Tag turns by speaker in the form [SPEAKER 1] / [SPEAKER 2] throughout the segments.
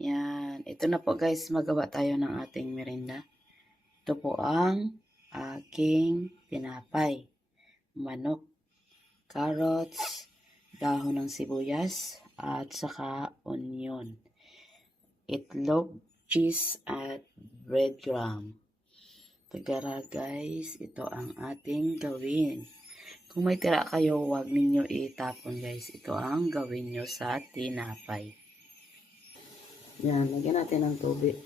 [SPEAKER 1] Yan. Ito na po guys, magawa tayo ng ating merinda. Ito po ang aking tinapay. Manok, carrots, dahon ng sibuyas, at saka onion. Itlog, cheese, at breadcrumb. Tagara guys, ito ang ating gawin. Kung may tira kayo, huwag ninyo itapon guys. Ito ang gawin nyo sa tinapay. Yan, lagyan natin ng tubig.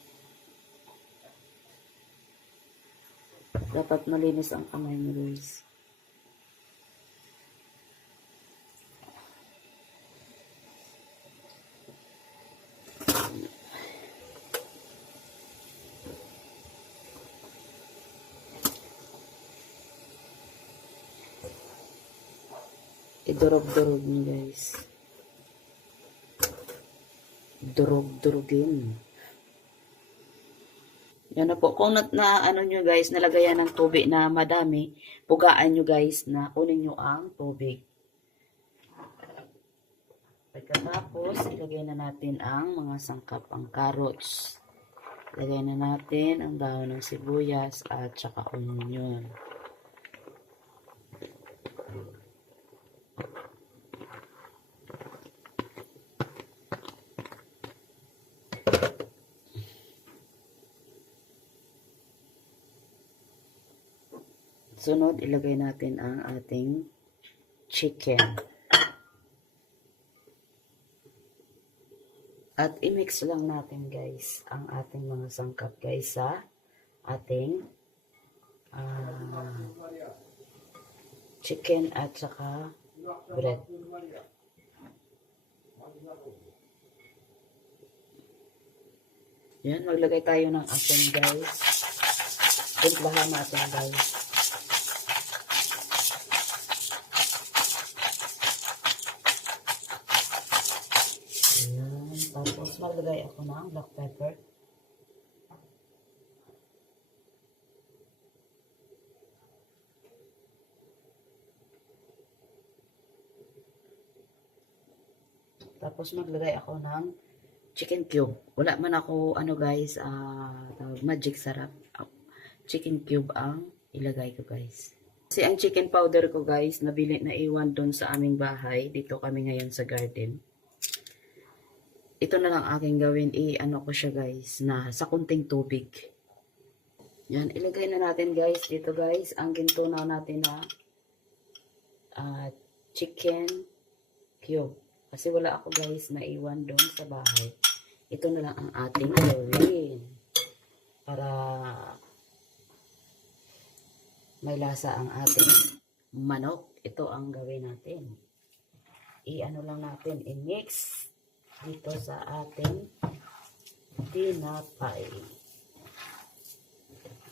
[SPEAKER 1] Dapat malinis ang kamay mo guys. Idurog-durog niyo guys. Durog-durugin. Yan na po. Kung na, na ano nyo guys, nalagayan ng tubig na madami, pugaan nyo guys na kunin nyo ang tubig. Pagkatapos, ilagay na natin ang mga sangkap, ang carrots. Ilagay na natin ang dahon ng sibuyas at saka onion. Sunod, ilagay natin ang ating chicken. At i-mix lang natin guys ang ating mga sangkap guys sa ating ah, chicken at saka bread. Yan, maglagay tayo ng asin guys. Timplahan natin guys. Ayan. Tapos maglagay ako ng black pepper. Tapos maglagay ako ng chicken cube. Wala man ako, ano guys, tawag, magic sarap. Ah, Chicken cube ang ilagay ko guys. Kasi ang chicken powder ko guys, nabili na iwan doon sa aming bahay. Dito kami ngayon sa garden ito na lang aking gawin, i-ano ko siya guys, na sa kunting tubig. Yan, ilagay na natin guys, dito guys, ang gintunaw natin na ah, chicken cube. Kasi wala ako guys na iwan doon sa bahay. Ito na lang ang ating gawin. Para may lasa ang ating manok. Ito ang gawin natin. I-ano lang natin, i-mix dito sa ating tinapay.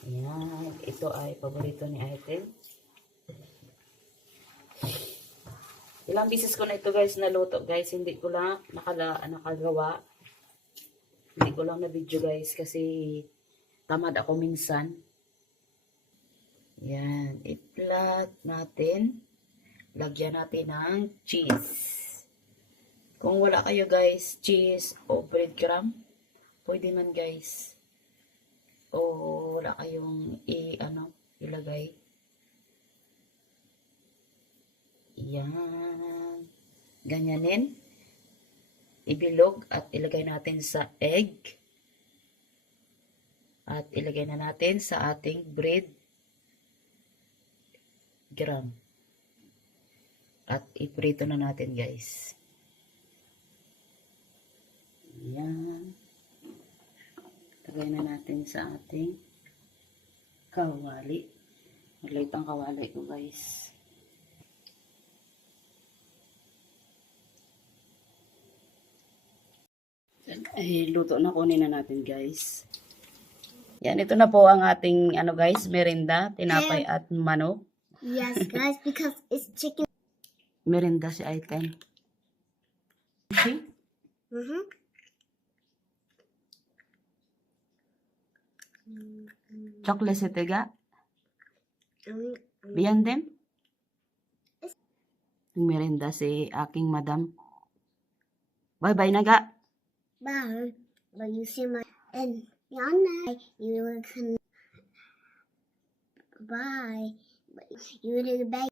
[SPEAKER 1] Ayan. Ito ay paborito ni Item. Ilang bisis ko na ito guys naluto guys. Hindi ko lang nakala, nakagawa. Hindi ko lang na video guys kasi tamad ako minsan. Yan. Iplat natin. Lagyan natin ng cheese. Kung wala kayo guys, cheese o breadcrumb, pwede man guys. O wala kayong i ano, ilagay. Yan. Ganyanin. Ibilog at ilagay natin sa egg. At ilagay na natin sa ating bread gram. At iprito na natin guys. Ayan. Lagay na natin sa ating kawali. Maliit ang kawali ko guys. Ay, luto na kunin na natin guys. Yan, ito na po ang ating ano guys, merinda, tinapay at manok.
[SPEAKER 2] Yes, guys, because it's chicken.
[SPEAKER 1] Merinda si Aiten. Okay.
[SPEAKER 2] Mm-hmm.
[SPEAKER 1] Chocolate si Tiga.
[SPEAKER 2] Mm,
[SPEAKER 1] Biyan din. Merinda si aking madam. Bye-bye na ga.
[SPEAKER 2] bow, but you see my and beyond that you come. By, but you did a bag.